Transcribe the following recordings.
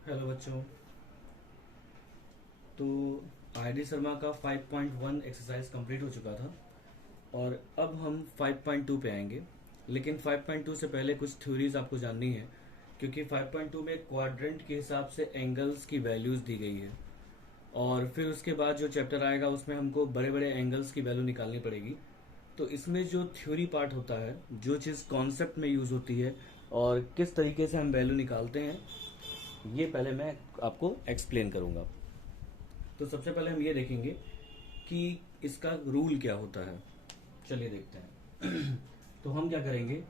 Hello बच्चों। तो ID Sharma का 5.1 एक्सरसाइज कंप्लीट हो चुका था और अब हम 5.2 पे आएंगे। लेकिन 5.2 से पहले कुछ थ्योरीज आपको जाननी है, क्योंकि 5.2 में क्वाड्रेंट के हिसाब से एंगल्स की वैल्यूज दी गई है। और फिर उसके बाद जो चैप्टर आएगा उसमें हमको बड़े बड़े एंगल्स की वैल्यू निकालनी पड़ेगी। तो इसमें जो थ्योरी पार्ट होता है, जो चीज़ कॉन्सेप्ट में यूज़ होती है और किस तरीके से हम वैल्यू निकालते हैं, ये पहले मैं आपको एक्सप्लेन करूंगा। तो सबसे पहले हम ये देखेंगे कि इसका रूल क्या होता है। चलिए देखते हैं। तो हम क्या करेंगे,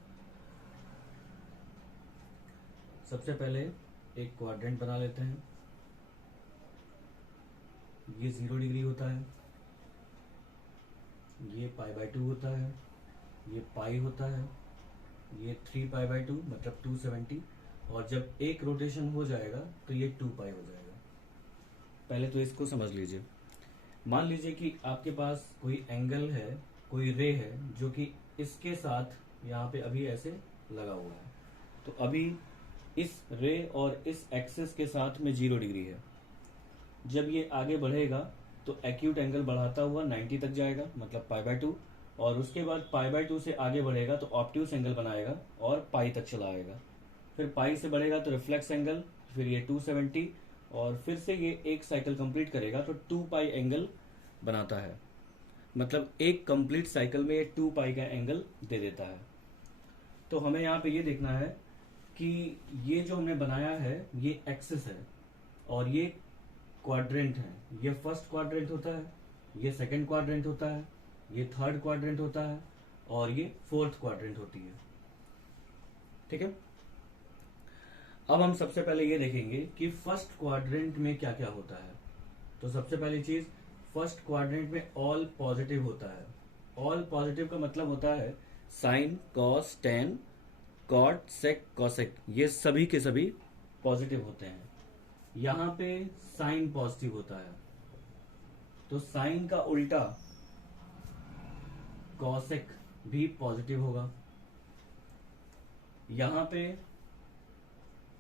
सबसे पहले एक क्वाड्रेंट बना लेते हैं। ये 0 डिग्री होता है, ये π/2 होता है, ये पाई होता है, ये 3π/2 मतलब 270। और जब एक रोटेशन हो जाएगा तो ये 2π हो जाएगा। पहले तो इसको समझ लीजिए। मान लीजिए कि आपके पास कोई एंगल है, कोई रे है जो कि इसके साथ यहाँ पे अभी ऐसे लगा हुआ है। तो अभी इस रे और इस एक्सिस के साथ में 0 डिग्री है। जब ये आगे बढ़ेगा तो एक्यूट एंगल बढ़ाता हुआ 90 तक जाएगा, मतलब π/2। और उसके बाद π/2 से आगे बढ़ेगा तो ऑप्ट्यूस एंगल बनाएगा और पाई तक चला आएगा। फिर पाई से बढ़ेगा तो रिफ्लेक्स एंगल, फिर ये 270, और फिर से ये एक साइकिल कंप्लीट करेगा तो 2π एंगल बनाता है। मतलब एक कंप्लीट साइकिल में ये 2π का एंगल दे देता है। तो हमें यहाँ पे ये देखना है कि ये जो हमने बनाया है ये एक्सिस है और ये क्वाड्रेंट है। ये फर्स्ट क्वाड्रेंट होता है, ये सेकंड क्वाड्रेंट होता है, ये थर्ड क्वाड्रेंट होता है और ये फोर्थ क्वाड्रेंट होती है। ठीक है। अब हम सबसे पहले ये देखेंगे कि फर्स्ट क्वाड्रेंट में क्या क्या होता है। तो सबसे पहली चीज, फर्स्ट क्वाड्रेंट में ऑल पॉजिटिव होता है। ऑल पॉजिटिव का मतलब होता है साइन, कॉस, टेन, कॉट, सेक, कॉसेक, ये सभी के सभी पॉजिटिव होते हैं। यहां पे साइन पॉजिटिव होता है, तो साइन का उल्टा कॉसेक भी पॉजिटिव होगा। यहां पे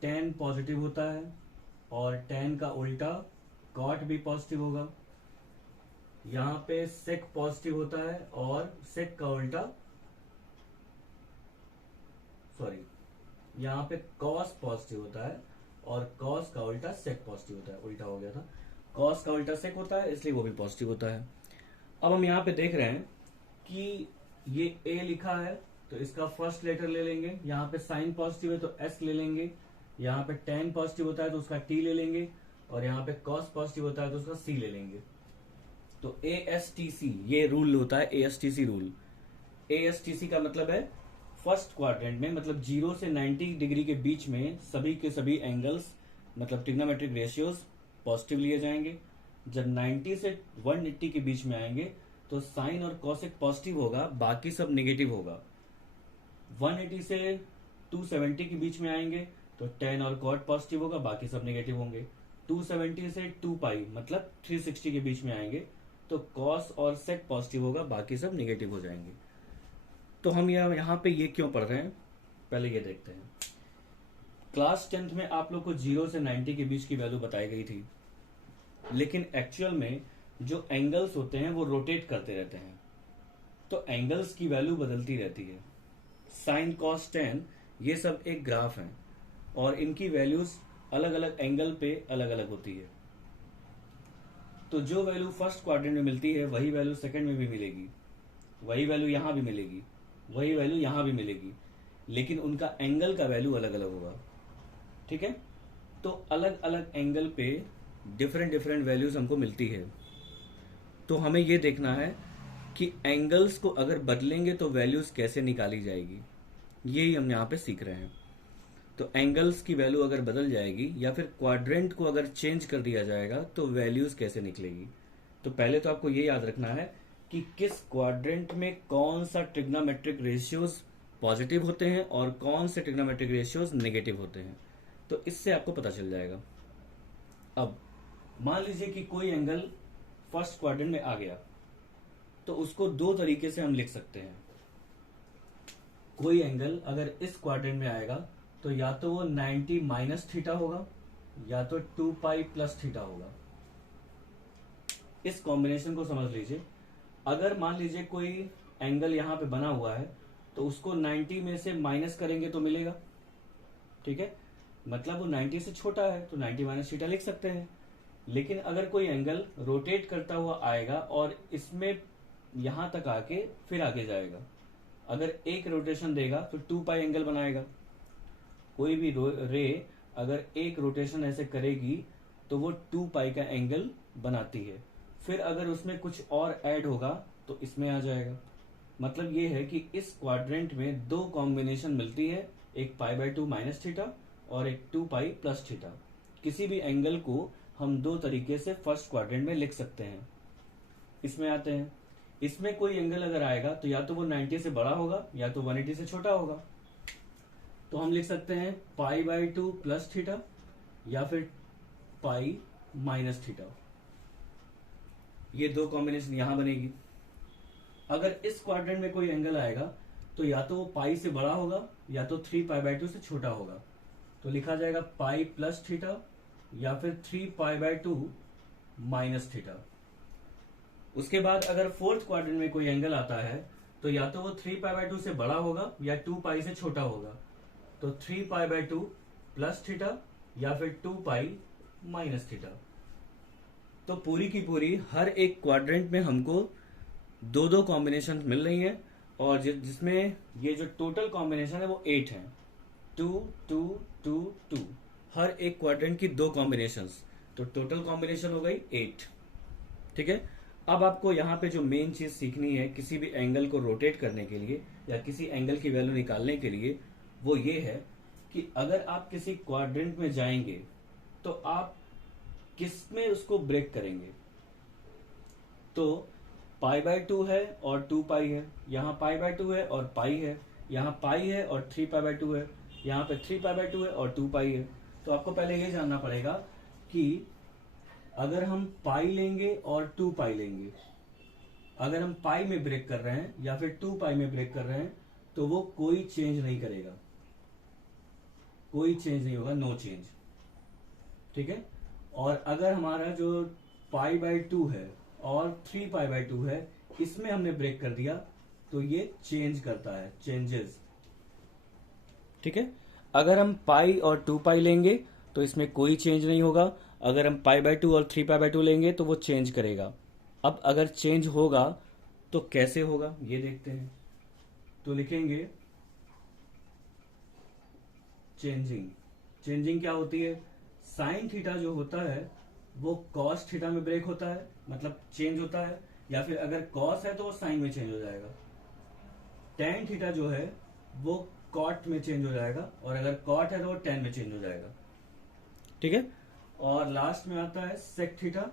टेन पॉजिटिव होता है और टेन का उल्टा कॉट भी पॉजिटिव होगा। यहां पे सेक पॉजिटिव होता है और सेक का उल्टा, सॉरी, यहां पे कॉस पॉजिटिव होता है और कॉस का उल्टा सेक पॉजिटिव होता है। उल्टा हो गया था, कॉस का उल्टा सेक होता है, इसलिए वो भी पॉजिटिव होता है। अब हम यहाँ पे देख रहे हैं कि ये ए लिखा है तो इसका फर्स्ट लेटर ले लेंगे। यहाँ पे साइन पॉजिटिव है तो एस ले लेंगे। यहाँ पे टेन पॉजिटिव होता है तो उसका टी ले लेंगे। और यहाँ पे कॉस पॉजिटिव होता है तो उसका सी ले लेंगे। तो ASTC ये रूल होता है, ASTC रूल। ASTC का मतलब है फर्स्ट क्वाड्रेंट में, मतलब 0 से 90 डिग्री के बीच में सभी के सभी एंगल्स, मतलब ट्रिग्नोमेट्रिक रेशियोज पॉजिटिव लिए जाएंगे। जब 90 से 180 के बीच में आएंगे तो साइन और कॉसेक पॉजिटिव होगा, बाकी सब नेगेटिव होगा। 180 से 270 के बीच में आएंगे तो टेन और कॉट पॉजिटिव होगा, बाकी सब नेगेटिव होंगे। 270 से 2π मतलब 360 के बीच में आएंगे तो कॉस और सेक पॉजिटिव होगा, बाकी सब नेगेटिव हो जाएंगे। तो हम यहाँ पे ये क्यों पढ़ रहे हैं, पहले ये देखते हैं। क्लास 10th में आप लोग को 0 से 90 के बीच की वैल्यू बताई गई थी, लेकिन एक्चुअल में जो एंगल्स होते हैं वो रोटेट करते रहते हैं, तो एंगल्स की वैल्यू बदलती रहती है। साइन, कॉस, टेन ये सब एक ग्राफ है और इनकी वैल्यूज अलग अलग एंगल पे अलग अलग होती है। तो जो वैल्यू फर्स्ट क्वाड्रेंट में मिलती है वही वैल्यू सेकंड में भी मिलेगी, वही वैल्यू यहां भी मिलेगी, वही वैल्यू यहां भी मिलेगी, लेकिन उनका एंगल का वैल्यू अलग अलग होगा। ठीक है। तो अलग अलग एंगल पे डिफरेंट डिफरेंट वैल्यूज हमको मिलती है। तो हमें यह देखना है कि एंगल्स को अगर बदलेंगे तो वैल्यूज कैसे निकाली जाएगी, यही हम यहाँ पे सीख रहे हैं। तो एंगल्स की वैल्यू अगर बदल जाएगी या फिर क्वाड्रेंट को अगर चेंज कर दिया जाएगा तो वैल्यूज कैसे निकलेगी। तो पहले तो आपको ये याद रखना है कि किस क्वाड्रेंट में कौन सा ट्रिग्नोमेट्रिक रेशियोज पॉजिटिव होते हैं और कौन से ट्रिग्नोमेट्रिक रेशियोज नेगेटिव होते हैं। तो इससे आपको पता चल जाएगा। अब मान लीजिए कि कोई एंगल फर्स्ट क्वाड्रेंट में आ गया, तो उसको दो तरीके से हम लिख सकते हैं। कोई एंगल अगर इस क्वाड्रेंट में आएगा तो या तो वो 90 माइनस थीटा होगा, या तो 2 पाई प्लस थीटा होगा। इस कॉम्बिनेशन को समझ लीजिए। अगर मान लीजिए कोई एंगल यहां पे बना हुआ है तो उसको 90 में से माइनस करेंगे तो मिलेगा, ठीक है, मतलब वो 90 से छोटा है तो 90 माइनस थीटा लिख सकते हैं। लेकिन अगर कोई एंगल रोटेट करता हुआ आएगा और इसमें यहां तक आके फिर आगे जाएगा, अगर एक रोटेशन देगा तो 2 पाई एंगल बनाएगा। कोई भी रे अगर एक रोटेशन ऐसे करेगी तो वो 2 पाई का एंगल बनाती है। फिर अगर उसमें कुछ और ऐड होगा तो इसमें आ जाएगा। मतलब ये है कि इस क्वाड्रेंट में दो कॉम्बिनेशन मिलती है, एक पाई बाय 2 माइनस थीटा और एक 2 पाई प्लस थीटा। किसी भी एंगल को हम दो तरीके से फर्स्ट क्वाड्रेंट में लिख सकते हैं। इसमें आते हैं, इसमें कोई एंगल अगर आएगा तो या तो वो 90 से बड़ा होगा या तो 180 से छोटा होगा। तो हम लिख सकते हैं पाई बाय 2 प्लस थीटा या फिर पाई माइनस थीटा। ये दो कॉम्बिनेशन यहां बनेगी। अगर इस क्वाड्रेंट में कोई एंगल आएगा तो या तो वो पाई से बड़ा होगा या तो 3 पाई बाय 2 से छोटा होगा। तो लिखा जाएगा पाई प्लस थीटा या फिर 3 पाई बाय 2 माइनस थीटा। उसके बाद अगर फोर्थ क्वाड्रेंट में कोई एंगल आता है तो या तो वो 3 पाई बाय 2 से बड़ा होगा या 2 पाई से छोटा होगा। तो 3 पाई बाय 2 प्लस थीटा या फिर 2 पाई माइनस थीटा। तो पूरी की पूरी हर एक क्वाड्रेंट में हमको दो दो कॉम्बिनेशन मिल रही है और जिसमें ये जो टोटल कॉम्बिनेशन है वो 8 है। 2 2 2 2, हर एक क्वाड्रेंट की दो कॉम्बिनेशंस, तो टोटल कॉम्बिनेशन हो गई 8। ठीक है, अब आपको यहाँ पे जो मेन चीज सीखनी है किसी भी एंगल को रोटेट करने के लिए या किसी एंगल की वैल्यू निकालने के लिए, वो ये है कि अगर आप किसी क्वाड्रेंट में जाएंगे तो आप किस में उसको ब्रेक करेंगे। तो पाई बाय 2 है और 2 पाई है, यहाँ पाई बाय 2 है और पाई है, यहाँ पाई है और 3 पाई बाय 2 है, यहाँ पे 3 पाई बाय 2 है और 2 पाई है। तो आपको पहले ये जानना पड़ेगा कि अगर हम पाई लेंगे और 2 पाई लेंगे, अगर हम पाई में ब्रेक कर रहे हैं या फिर 2 पाई में ब्रेक कर रहे हैं तो वो कोई चेंज नहीं करेगा, कोई चेंज नहीं होगा, नो चेंज। ठीक है, और अगर हमारा जो पाई बाय 2 है और 3 पाई बाय 2 है, इसमें हमने ब्रेक कर दिया तो ये चेंज करता है, चेंजेस। ठीक है, अगर हम पाई और 2 पाई लेंगे तो इसमें कोई चेंज नहीं होगा। अगर हम पाई बाय 2 और 3 पाई बाय 2 लेंगे तो वो चेंज करेगा। अब अगर चेंज होगा तो कैसे होगा ये देखते हैं। तो लिखेंगे चेंजिंग। चेंजिंग क्या होती है, साइन थीटा जो होता है वो कॉस थीटा में ब्रेक होता है, मतलब चेंज होता है, या फिर अगर कॉस है तो वो साइन में चेंज हो जाएगा। टेन थीटा जो है वो कॉट में चेंज हो जाएगा और अगर कॉट है तो वो टेन में चेंज हो जाएगा। ठीक है, और लास्ट में आता है सेक थीटा।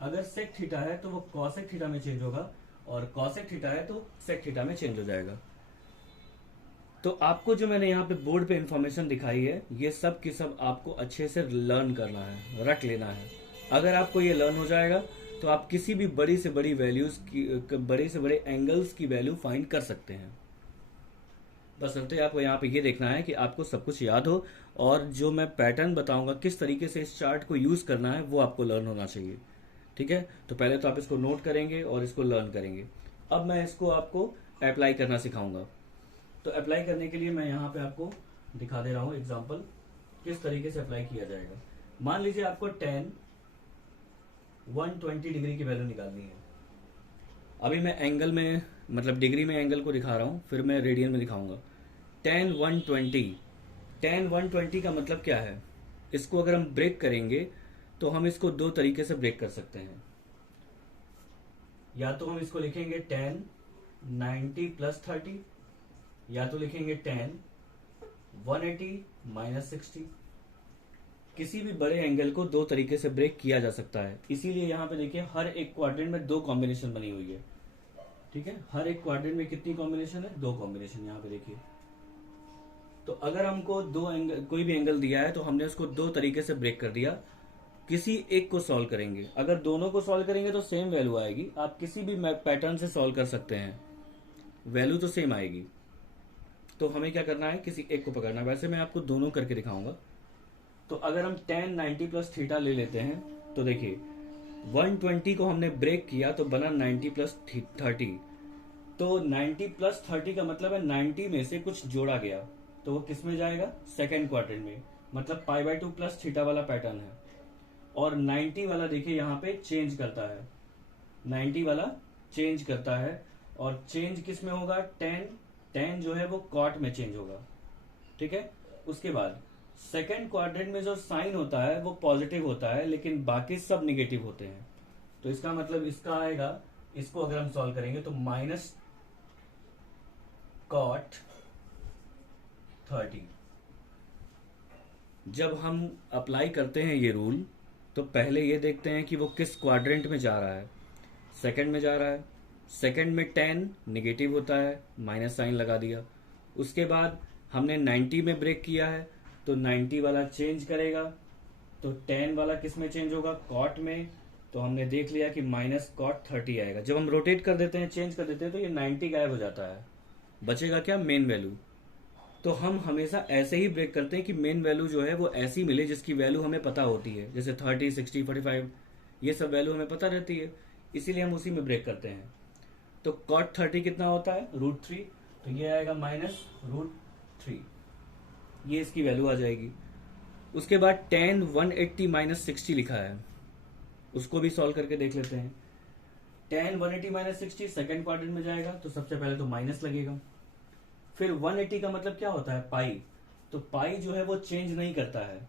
अगर सेक थीटा है तो वो कॉसेक थीटा में चेंज होगा और कॉसेक थीटा है तो सेक थीटा में चेंज हो जाएगा। तो आपको जो मैंने यहाँ पे बोर्ड पे इंफॉर्मेशन दिखाई है ये सब की सब आपको अच्छे से लर्न करना है, रट लेना है। अगर आपको ये लर्न हो जाएगा तो आप किसी भी बड़ी से बड़ी वैल्यूज की, बड़े से बड़े एंगल्स की वैल्यू फाइंड कर सकते हैं। बस अंत आपको यहाँ पे ये देखना है कि आपको सब कुछ याद हो और जो मैं पैटर्न बताऊंगा किस तरीके से इस चार्ट को यूज करना है वो आपको लर्न होना चाहिए। ठीक है, तो पहले तो आप इसको नोट करेंगे और इसको लर्न करेंगे। अब मैं इसको आपको अप्लाई करना सिखाऊंगा। तो अप्लाई करने के लिए मैं यहाँ पे आपको दिखा दे रहा हूँ एग्जाम्पल किस तरीके से अप्लाई किया जाएगा। मान लीजिए आपको tan 120 डिग्री की वैल्यू निकालनी है। अभी मैं एंगल में मतलब डिग्री में एंगल को दिखा रहा हूँ, फिर मैं रेडियन में दिखाऊंगा। tan 120 का मतलब क्या है, इसको अगर हम ब्रेक करेंगे तो हम इसको दो तरीके से ब्रेक कर सकते हैं। या तो हम इसको लिखेंगे tan 90 प्लस 30 या तो लिखेंगे tan 180 माइनस 60। किसी भी बड़े एंगल को दो तरीके से ब्रेक किया जा सकता है, इसीलिए यहाँ पे देखिए हर एक क्वाड्रेंट में दो कॉम्बिनेशन बनी हुई है। ठीक है, हर एक क्वाड्रेंट में कितनी कॉम्बिनेशन है, दो कॉम्बिनेशन यहाँ पे देखिए। तो अगर हमको दो एंगल, कोई भी एंगल दिया है तो हमने उसको दो तरीके से ब्रेक कर दिया। किसी एक को सॉल्व करेंगे, अगर दोनों को सॉल्व करेंगे तो सेम वैल्यू आएगी। आप किसी भी पैटर्न से सॉल्व कर सकते हैं, वैल्यू तो सेम आएगी। तो हमें क्या करना है, किसी एक को पकड़ना है। वैसे मैं आपको दोनों करके दिखाऊंगा। तो अगर हम tan 90 प्लस थीटा ले लेते हैं तो देखिए 120 को हमने ब्रेक किया तो बना 90 प्लस 30। तो 90 प्लस 30 का मतलब है 90 में से कुछ जोड़ा गया, तो वो किस में जाएगा, सेकेंड क्वाड्रेंट में, मतलब π/2 प्लस थीटा वाला पैटर्न है। और 90 वाला देखिए यहाँ पे चेंज करता है, 90 वाला चेंज करता है, और चेंज किस में होगा, tan जो है वो कॉट में चेंज होगा, ठीक है। उसके बाद सेकेंड क्वाड्रेंट में जो साइन होता है वो पॉजिटिव होता है, लेकिन बाकी सब निगेटिव होते हैं। तो इसका मतलब इसका आएगा, इसको अगर हम सॉल्व करेंगे तो माइनस कॉट 30। जब हम अप्लाई करते हैं ये रूल तो पहले ये देखते हैं कि वो किस क्वाड्रेंट में जा रहा है। सेकंड में जा रहा है, सेकंड में tan निगेटिव होता है, माइनस साइन लगा दिया। उसके बाद हमने 90 में ब्रेक किया है तो 90 वाला चेंज करेगा, तो tan वाला किस में चेंज होगा, कॉट में। तो हमने देख लिया कि माइनस कॉट 30 आएगा। जब हम रोटेट कर देते हैं, चेंज कर देते हैं, तो ये 90 गायब हो जाता है, बचेगा क्या, मेन वैल्यू। तो हम हमेशा ऐसे ही ब्रेक करते हैं कि मेन वैल्यू जो है वो ऐसी मिले जिसकी वैल्यू हमें पता होती है, जैसे 30, 60, 45 ये सब वैल्यू हमें पता रहती है, इसीलिए हम उसी में ब्रेक करते हैं। तो कॉट 30 कितना होता है, √3, तो ये आएगा माइनस √3, ये इसकी वैल्यू आ जाएगी। उसके बाद tan 180 माइनस 60 लिखा है, उसको भी सॉल्व करके देख लेते हैं। tan 180 माइनस 60 सेकेंड क्वाड्रेंट में जाएगा, तो सबसे पहले तो माइनस लगेगा। फिर 180 का मतलब क्या होता है, पाई, तो पाई जो है वो चेंज नहीं करता है,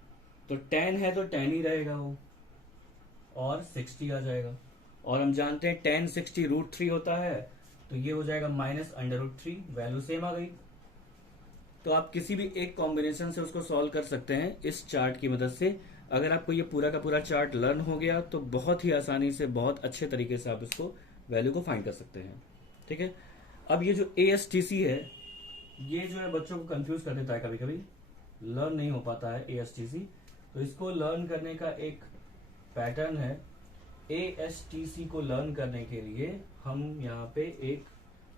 तो tan है तो tan ही रहेगा वो, और 60 आ जाएगा। और हम जानते हैं tan 60 √3 होता है, तो ये हो जाएगा माइनस √3, वैल्यू सेम आ गई। तो आप किसी भी एक कॉम्बिनेशन से उसको सॉल्व कर सकते हैं इस चार्ट की मदद से। अगर आपको ये पूरा का पूरा चार्ट लर्न हो गया तो बहुत ही आसानी से, बहुत अच्छे तरीके से आप इसको वैल्यू को फाइंड कर सकते हैं, ठीक है। अब ये जो ASTC है, ये जो है बच्चों को कंफ्यूज कर देता है, कभी कभी लर्न नहीं हो पाता है ASTC। तो इसको लर्न करने का एक पैटर्न है। ASTC को लर्न करने के लिए हम यहाँ पे एक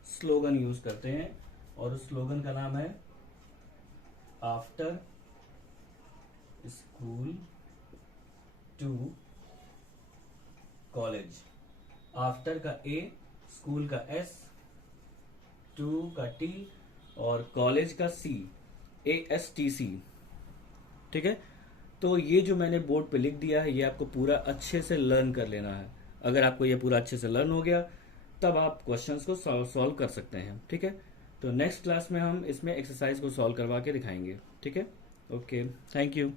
स्लोगन यूज करते हैं, और उस स्लोगन का नाम है after school to college. After का A, स्कूल का S, टू का T और कॉलेज का C, ASTC, ठीक है। तो ये जो मैंने बोर्ड पे लिख दिया है, ये आपको पूरा अच्छे से लर्न कर लेना है। अगर आपको ये पूरा अच्छे से लर्न हो गया तब आप क्वेश्चंस को सॉल्व कर सकते हैं, ठीक है। तो नेक्स्ट क्लास में हम इसमें एक्सरसाइज को सॉल्व करवा के दिखाएंगे, ठीक है। Okay, thank you.